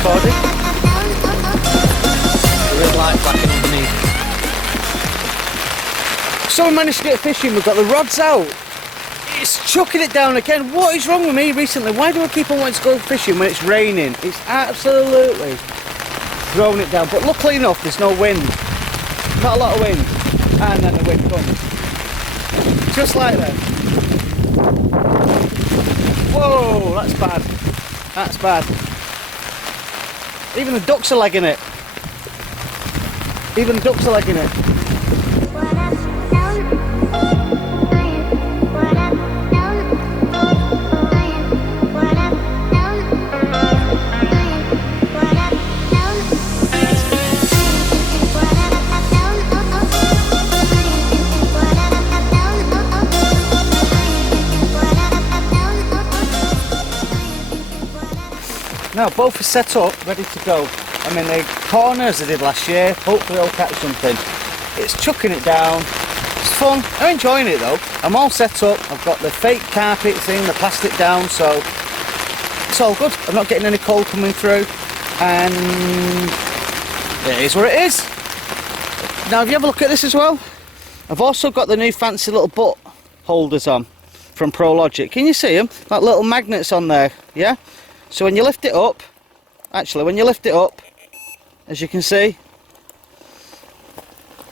recording. The red light flashing underneath. So we managed to get fishing, we've got the rods out. It's chucking it down again. What is wrong with me recently? Why do I keep on wanting to go fishing when it's raining? It's absolutely throwing it down. But luckily enough, there's no wind. Not a lot of wind. And then the wind comes. Just like that. Whoa, that's bad. That's bad. Even the ducks are legging it. Even the ducks are legging it. Now both are set up, ready to go. I mean, the corners I did last year, hopefully I'll catch something. It's chucking it down, it's fun, I'm enjoying it though. I'm all set up, I've got the fake carpet thing, the plastic down, so it's all good. I'm not getting any cold coming through, and it is what it is. Now if you have a look at this as well, I've also got the new fancy little butt holders on from ProLogic. Can you see them? Like little magnets on there, yeah? So when you lift it up, actually when you lift it up, as you can see,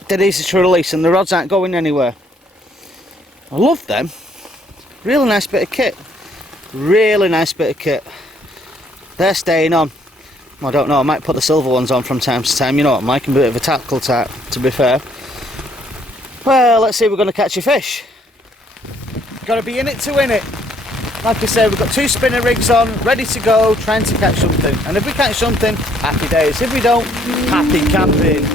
they're easy to release and the rods aren't going anywhere. I love them. Really nice bit of kit. Really nice bit of kit. They're staying on. I don't know, I might put the silver ones on from time to time. You know what I'm like, I'm a bit of a tactical type, to be fair. Well, let's see if we're going to catch a fish. Got to be in it to win it. Like I said, we've got 2 spinner rigs on, ready to go, trying to catch something. And if we catch something, happy days. If we don't, happy camping.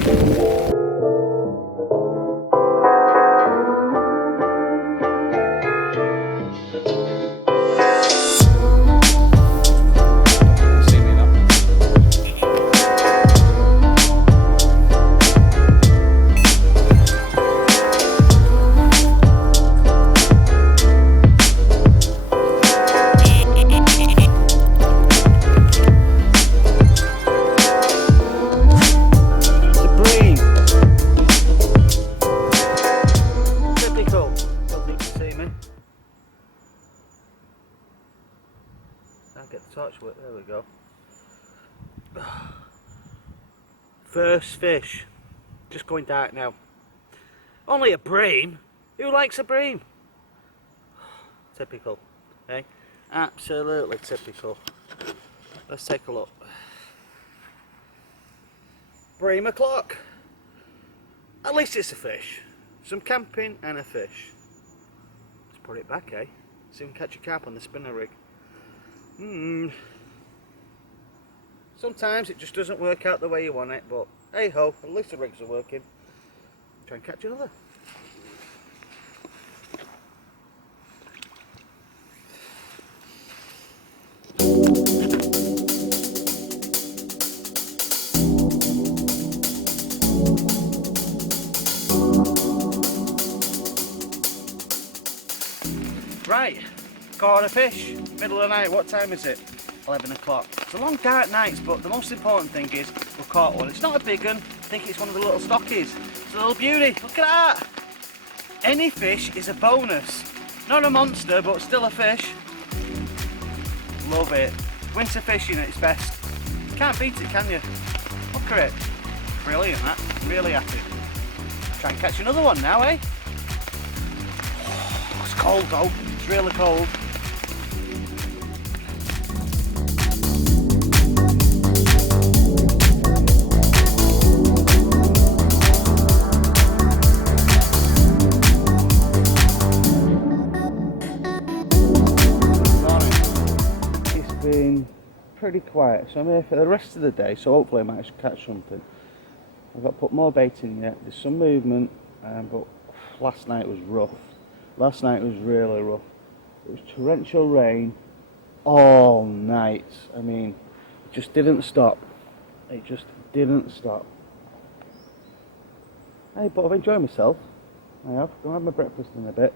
Get the torch with, there we go. First fish, just going dark now. Only a bream? Who likes a bream? Typical, eh? Absolutely typical. Let's take a look. Bream o'clock. At least it's a fish. Some camping and a fish. Let's put it back, eh? See if we can catch a carp on the spinner rig. Sometimes it just doesn't work out the way you want it, but hey ho, at least the rigs are working. Try and catch another. Right, caught a fish, middle of the night. What time is it? 11 o'clock. It's a long dark night, but the most important thing is we've caught one. It's not a big one, I think it's one of the little stockies. It's a little beauty, look at that! Any fish is a bonus. Not a monster, but still a fish. Love it. Winter fishing at its best. Can't beat it, can you? Look at it. Brilliant that, really happy. Try and catch another one now, eh? Oh, it's cold though, it's really cold. Pretty quiet, so I'm here for the rest of the day, so hopefully I might actually catch something. I've got to put more bait in yet, there's some movement, but last night was rough. Last night was really rough. It was torrential rain all night. I mean, it just didn't stop. It just didn't stop. Hey, but I've enjoyed myself. I have. I'll have my breakfast in a bit.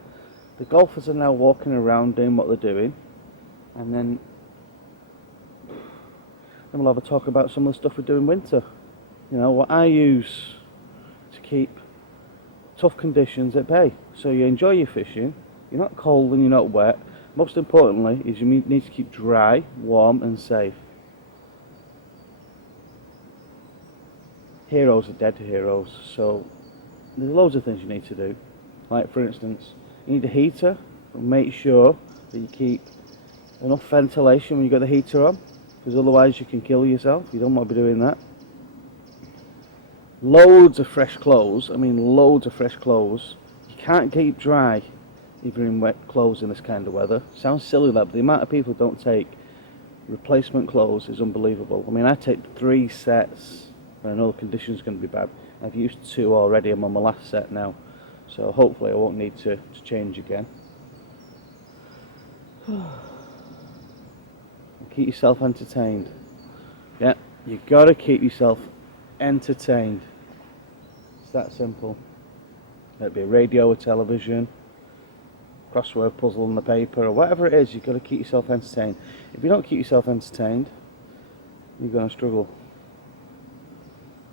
The golfers are now walking around doing what they're doing, and then then we'll have a talk about some of the stuff we do in winter. You know, what I use to keep tough conditions at bay. So you enjoy your fishing, you're not cold and you're not wet. Most importantly is you need to keep dry, warm and safe. Heroes are dead heroes, so there's loads of things you need to do. Like for instance, you need a heater, but make sure that you keep enough ventilation when you got the heater on, because otherwise you can kill yourself. You don't want to be doing that. Loads of fresh clothes, I mean loads of fresh clothes. You can't keep dry even in wet clothes in this kind of weather. Sounds silly that, but the amount of people who don't take replacement clothes is unbelievable. I mean, I take 3 sets and I know the conditions are going to be bad. I've used 2 already, I'm on my last set now, so hopefully I won't need to change again. Keep yourself entertained. Yeah, you gotta keep yourself entertained. It's that simple. It'd be a radio or television, crossword puzzle on the paper, or whatever it is. You've got to keep yourself entertained. If you don't keep yourself entertained, you're going to struggle.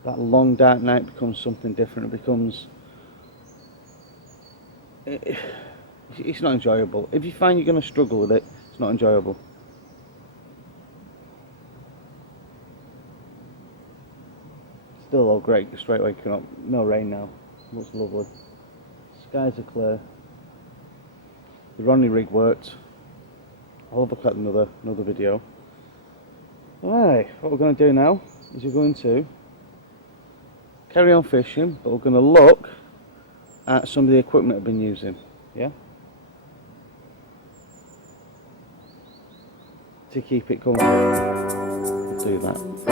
That long dark night becomes something different. It becomes, it's not enjoyable. If you find you're going to struggle with it, it's not enjoyable. Still all great, straight waking up. No rain now. Looks lovely. Skies are clear. The Ronnie rig worked. I'll have a look at another video. Alright, what we're going to do now is we're going to carry on fishing, but we're going to look at some of the equipment I've been using. Yeah? To keep it comfortable. I'll do that.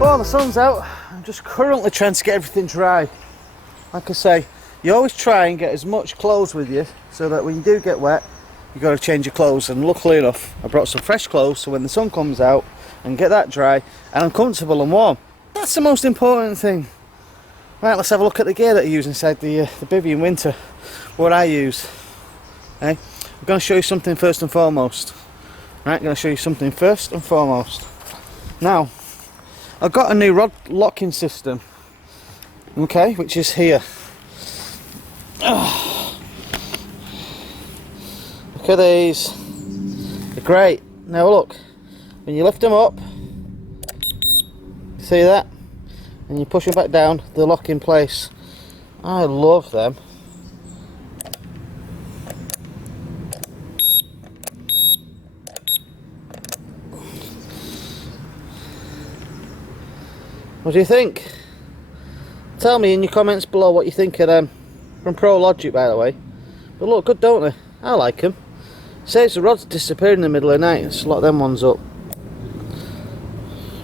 Well, the sun's out. I'm just currently trying to get everything dry. Like I say, you always try and get as much clothes with you so that when you do get wet, you've got to change your clothes. And luckily enough, I brought some fresh clothes so when the sun comes out, I can get that dry and I'm comfortable and warm. That's the most important thing. Right, let's have a look at the gear that I use inside the bivvy in winter. What I use. Okay? I'm going to show you something first and foremost. Right, I'm going to show you something first and foremost. Now, I've got a new rod locking system, okay, which is here. Oh. Look at these, they're great. Now look, when you lift them up, see that, and you push them back down, they lock in place. I love them. What do you think? Tell me in your comments below what you think of them. From Pro Logic, by the way. But look good, don't they? I like them. Saves the rods disappearing in the middle of the night. Let's lock them ones up.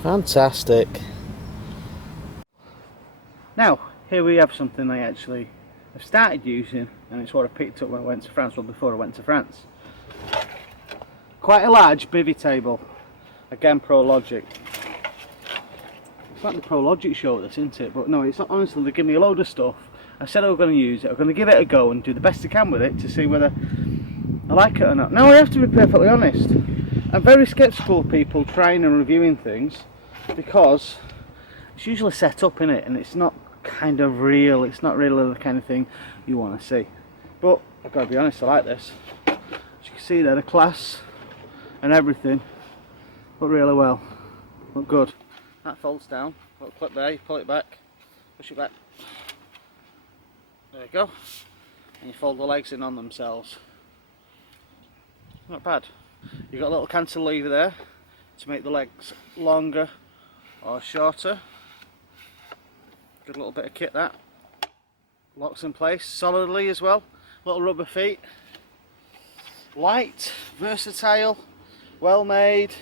Fantastic. Now, here we have something I actually have started using, and it's what I picked up when I went to France, well before I went to France. Quite a large bivvy table. Again, Pro Logic. It's like the Pro Logic show this, isn't it? But no, it's not. Honestly, they give me a load of stuff. I said I was going to use it. I'm going to give it a go and do the best I can with it to see whether I like it or not. Now, I have to be perfectly honest. I'm very sceptical of people trying and reviewing things because it's usually set up in it and it's not kind of real. It's not really the kind of thing you want to see. But I've got to be honest, I like this. As you can see there, the class and everything look really well. Look good. That folds down, little clip there, you pull it back, push it back, there you go, and you fold the legs in on themselves. Not bad. You've got a little cantilever there to make the legs longer or shorter. Good little bit of kit that. Locks in place solidly as well, little rubber feet. Light, versatile, well made.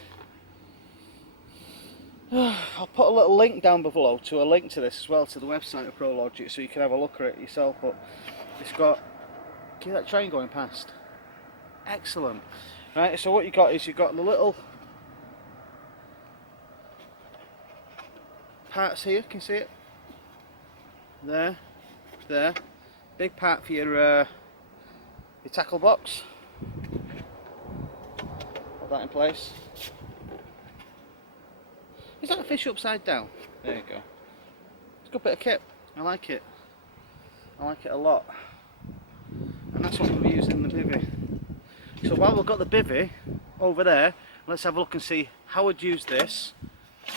I'll put a little link down below to a link to this as well, to the website of ProLogic, so you can have a look at it yourself. But it's got, see that train going past? Excellent. Right, so what you got is you've got the little parts here, can you see it? There, there. Big part for your tackle box. Hold that in place. Is that a fish upside down? There you go. It's a good bit of kit. I like it. I like it a lot. And that's what we'll be using in the bivvy. So while we've got the bivvy over there, let's have a look and see how I'd use this,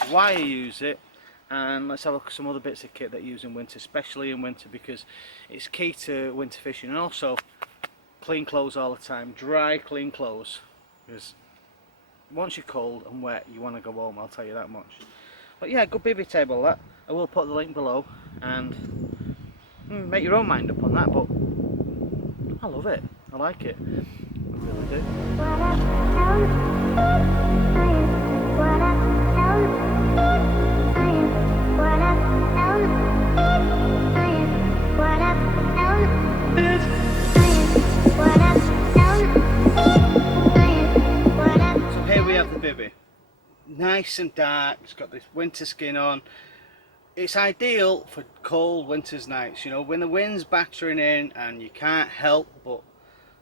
why I use it, and let's have a look at some other bits of kit that you use in winter, especially in winter, because it's key to winter fishing. And also clean clothes all the time, dry clean clothes, because once you're cold and wet you want to go home, I'll tell you that much. But yeah, good bivvy table that. I will put the link below, and make your own mind up on that, but I love it. I like it. I really do. So here we have the bivvy. Nice and dark, it's got this winter skin on. It's ideal for cold winter's nights, you know, when the wind's battering in and you can't help but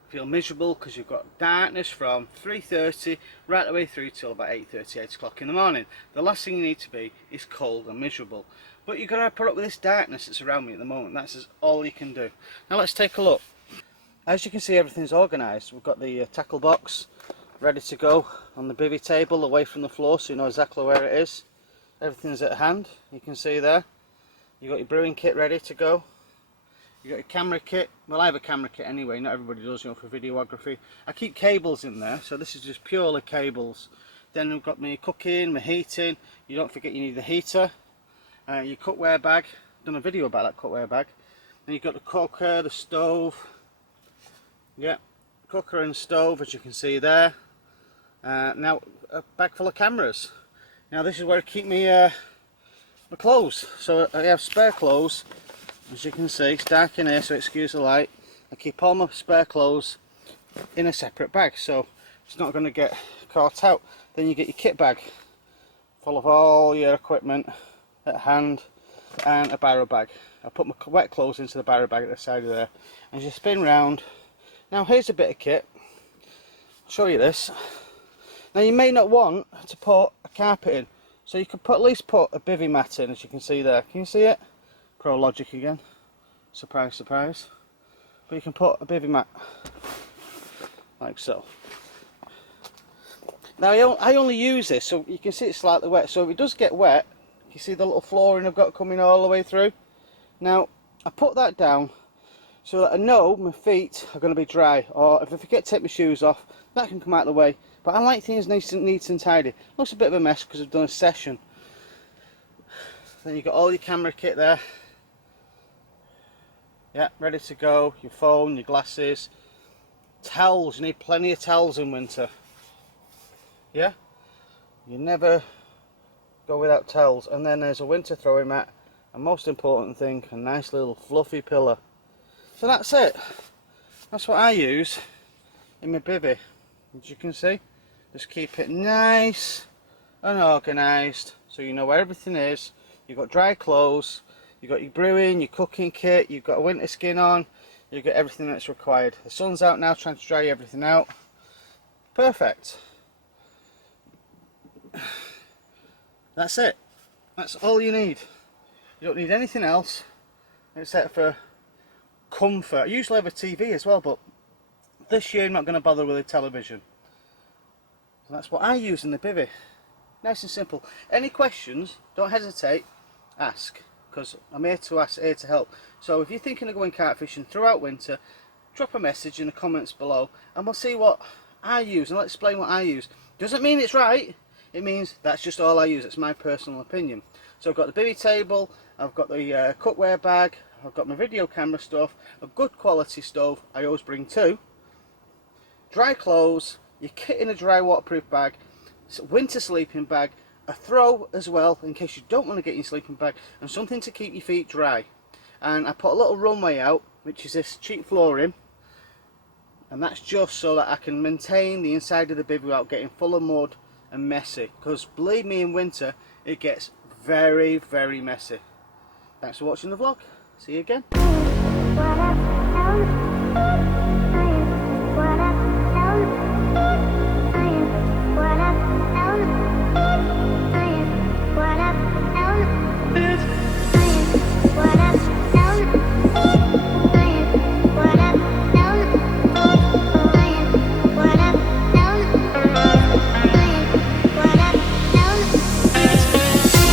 feel miserable because you've got darkness from 3:30 right the way through till about 8:30, 8 o'clock in the morning. The last thing you need to be is cold and miserable. But you've got to put up with this darkness that's around me at the moment. That's all you can do. Now let's take a look. As you can see, everything's organised. We've got the tackle box ready to go on the bivvy table away from the floor, so you know exactly where it is. Everything's at hand, you can see there. You've got your brewing kit ready to go. You've got your camera kit. Well, I have a camera kit anyway, not everybody does, you know, for videography. I keep cables in there, so this is just purely cables. Then we've got my cooking, my heating. You don't forget you need the heater. Your cookware bag. I've done a video about that cookware bag. Then you've got the cooker, the stove. Yeah, cooker and stove, as you can see there. Now, a bag full of cameras. Now this is where I keep my clothes. So I have spare clothes, as you can see. It's dark in here, so excuse the light. I keep all my spare clothes in a separate bag, so it's not going to get caught out. Then you get your kit bag full of all your equipment at hand, and a barrow bag. I put my wet clothes into the barrow bag at the side of there, and you spin round. Now here's a bit of kit. I'll show you this. Now you may not want to put a carpet in, so you could at least put a bivvy mat in, as you can see there. Can you see it? ProLogic again. Surprise, surprise. But you can put a bivvy mat like so. Now I only use this so you can see it's slightly wet, so if it does get wet, you see the little flooring I've got coming all the way through. Now I put that down so that I know my feet are going to be dry, or if I forget to take my shoes off, that can come out of the way. But I like things nice and neat and tidy. Looks a bit of a mess because I've done a session. Then you've got all your camera kit there. Yeah, ready to go. Your phone, your glasses, towels. You need plenty of towels in winter. Yeah, you never go without towels. And then there's a winter throwing mat, and most important thing, a nice little fluffy pillow. So that's it. That's what I use in my bivvy. As you can see, just keep it nice and organised so you know where everything is. You've got dry clothes, you've got your brewing, your cooking kit, you've got a winter skin on, you've got everything that's required. The sun's out now, trying to dry everything out. Perfect. That's it. That's all you need. You don't need anything else except for comfort. I usually have a TV as well, but this year I'm not going to bother with a television. So that's what I use in the bivvy. Nice and simple. Any questions, don't hesitate, ask, because I'm here to ask, here to help. So if you're thinking of going carp fishing throughout winter, drop a message in the comments below and we'll see what I use and I'll explain what I use. Doesn't mean it's right, it means that's just all I use. It's my personal opinion. So I've got the bivvy table, I've got the cookware bag, I've got my video camera stuff, a good quality stove, I always bring two, dry clothes, your kit in a dry waterproof bag, winter sleeping bag, a throw as well in case you don't want to get in your sleeping bag, and something to keep your feet dry. And I put a little runway out, which is this cheap flooring, and that's just so that I can maintain the inside of the bivvy without getting full of mud and messy, because believe me, in winter it gets very, very messy. Thanks for watching the vlog. See you again.